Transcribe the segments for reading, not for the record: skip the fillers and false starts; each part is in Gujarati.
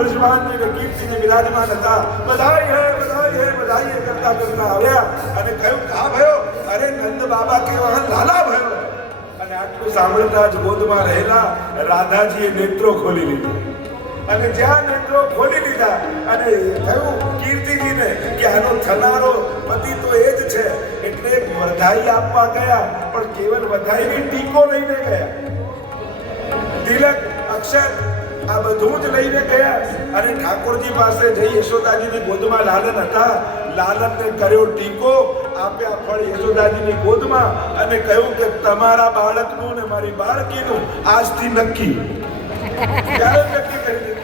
બ્રજમાનજી ને કીર્તિને વિરાજમાન હતા. બધાઈ હે કરતા કરતા આવ્યા અને કહ્યું કા ભયો? અરે નંદ બાબા કેવા લાલા ભયો. અને આટલું સાંભળતા જ ગોદમાં રહેલા રાધાજીએ નેત્રો ખોલી લીધા. અને જ્યાં નેત્રો ખોલી લીધા અને કહ્યું કીર્તિજીને કે આનો થનારો પતિ તો એ જ છે, એટલે વધાઈ આપવા ગયા. પણ કેવલ વધાઈની ટીકો લઈને ગયા, તિલક, અક્ષર, આ બધું જ લઈને ગયા. અને ઠાકોરજી પાસે જઈ યશોદાજીની ગોદમાં લાલન હતા. લાલનને કર્યો ટીકો, આપ્યા ફળ યશોદાજીની ગોદમાં અને કહ્યું કે તમારા બાળકનું ને મારી બાળકીનું આજથી નક્કી. ક્યારે નક્કી કરી દીધું?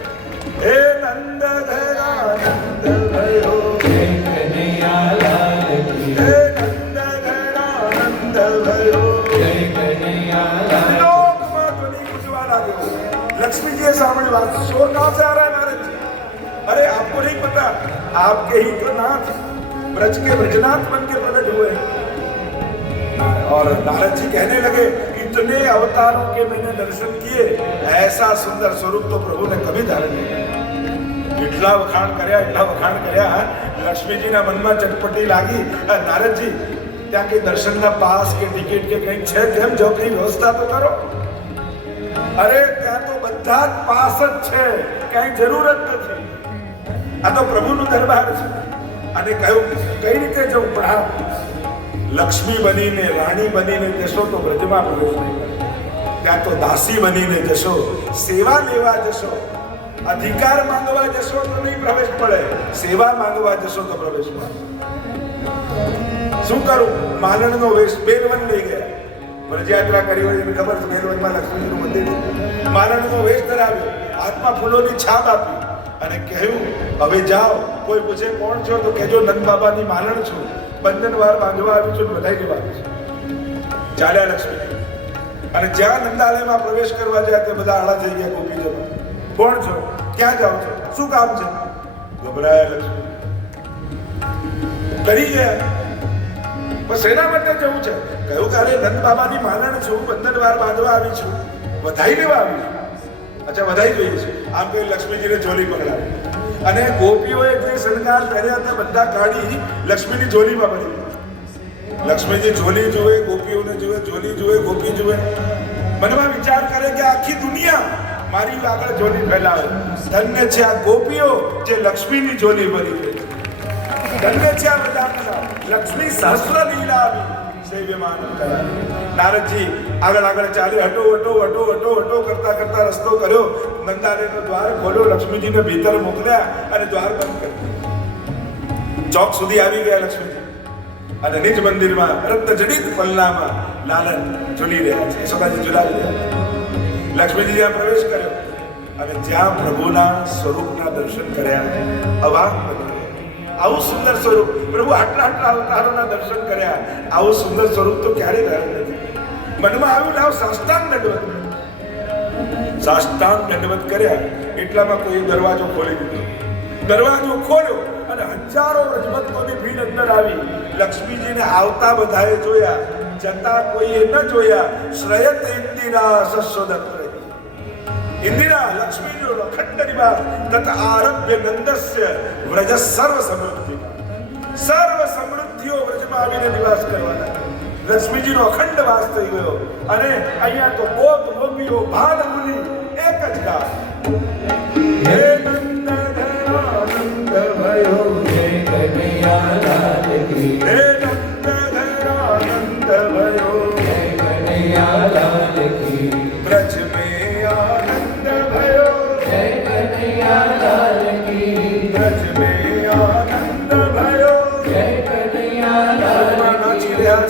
હે નંદ ઘરા નંદ ભયો, હે કનૈયા લાલ કી, હે નંદ ઘરા નંદ ભયો, હે કનૈયા લાલ. લોકમાં ધ્વનિ ગુંજવા લાગ્યો. लक्ष्मी जी सामने बात शोर कहां से आ रहा है नारद जी? अरे आपको नहीं पता, आपके ही तो नाथ ब्रज के ब्रजनाथ बन के प्रकट हुए. और नारद जी कहने लगे इतने अवतारों के मैंने दर्शन किए, ऐसा सुंदर स्वरूप तो प्रभु ने कभी धारण नहीं किया. એટલા વખાણ કર્યા. લક્ષ્મીજીના મનમાં ચટપટી લાગી. નારદજી ત્યાં કે દર્શનના પાસ કે ટિકિટ કે કંઈક છે કેમ? જો કઈ વ્યવસ્થા તો કરો. અરે ત્યાં તો બધા જ પાસ જ છે, કઈ જરૂર જ નથી. આ તો પ્રભુનું દરબાર છે. અને કહ્યું કઈ રીતે જવું? પણ લક્ષ્મી બનીને રાણી બનીને જશો તો બ્રજમાં પ્રવેશ નહીં કરે. ત્યાં તો દાસી બનીને જશો, સેવા લેવા જશો, અધિકાર માંગવા જશો તો નહીં પ્રવેશ પડે, સેવા માંગવા જશો તો પ્રવેશ મળે. શું કરું? માલણનો વેશ બેલવન લઈ ગયા. બ્રજયાત્રા કરી હોય એની ખબર છે. બેલવનમાં લક્ષ્મીજીનું મંદિર. માલણનો વેશ ધરાવ્યો, હાથમાં ફૂલોની છાપ આપી અને કહ્યું હવે જાઓ. કોઈ પૂછે કોણ છો તો કહેજો નંદ બાબાની માલણ છું, બંધનવાર બાંધવા આવી છું, બધાઈ લેવા આવી છું. ચાલ્યા લક્ષ્મી. અને જ્યાં નંદાલયમાં પ્રવેશ કરવા જાય તે બધા આડા થઈ ગયા ગોપીજનો. કોણ છો? ક્યાં જાઓ છો? શું કામ છે? ગભરાયા લક્ષ્મી. કરી ગયા. બસ એના માટે જવું છે. કહ્યું કે અરે નંદ બાબાની માલણ છું, બંધનવાર બાંધવા આવી છું, વધાઈ લેવા આવી છું. અચ્છા, વધાઈ જોઈએ છે. આમ કહી લક્ષ્મીજીને ઝોલી પકડાવી અને ગોપીઓએ જે શણગાર કર્યા હતા બધા કાઢી લક્ષ્મીની ઝોલીમાં ભરી દીધી. લક્ષ્મીજી ઝોલી જુએ, ગોપીઓને જુએ, ઝોલી જુએ, ગોપી જુએ. મનમાં વિચાર કરે કે આખી દુનિયા મારી આગળ ઝોલી ફેલાવે. ધન્ય છે આ ગોપીઓ જે લક્ષ્મીની ઝોલી ભરી દે. ધન્ય છે આ બધા લક્ષ્મી સહસ્ર લીલા આવી સેવ્યમાન કરાય. નારદજી આગળ ચાલી હટો કરતા રસ્તો કર્યો. નંદાલયનો દ્વાર ખોલ્યો, લક્ષ્મીજીને ભીતર મોકલ્યા અને દ્વાર બંધ કરી. ચોક સુધી આવી ગયા લક્ષ્મીજી અને નિજ મંદિરમાં રત્નજડિત પલ્લામાં લાલન ઝૂલી રહ્યા છે, યશોદાજી ઝુલાવી રહ્યા છે. લક્ષ્મીજી જ્યાં પ્રવેશ કર્યો અને જ્યાં પ્રભુના સ્વરૂપના દર્શન કર્યા, અવાક બની. આવું સુંદર સ્વરૂપ પ્રભુ આટલા અવતારોના દર્શન કર્યા, આવું સુંદર સ્વરૂપ તો ક્યારેય ધારણ નથી. મનમાં આવ્યું લાવ સાષ્ટાંગ દંડવત કર્યા. એટલામાં કોઈ દરવાજો ખોલી દીધો. દરવાજો ખોલ્યો અને હજારો વ્રજભક્તોની ભીડ અંદર આવી. લક્ષ્મીજીને આવતા બધાએ જોયા, જતા કોઈએ ન જોયા. શ્રયત ઇન્દિરા સસ્વદત્ત. ઇન્દિરા લક્ષ્મીનો અખંડ નિવાસ તત આરભ્ય નંદસ્ય વ્રજ સર્વ સમૃદ્ધિઓ વ્રજમાં આવીને નિવાસ કરવાના. લક્ષ્મીજીનો અખંડ વાસ થઈ ગયો. અને અહીંયા તો ગોપ ગોપીઓ ભાન મુનિ એક જ ગાય. હે નંદ ઘરા નંદ ભયો, હે કનૈયા લાલ કી, હે નંદ ઘરા નંદ ભયો, હે કનૈયા લાલ કી.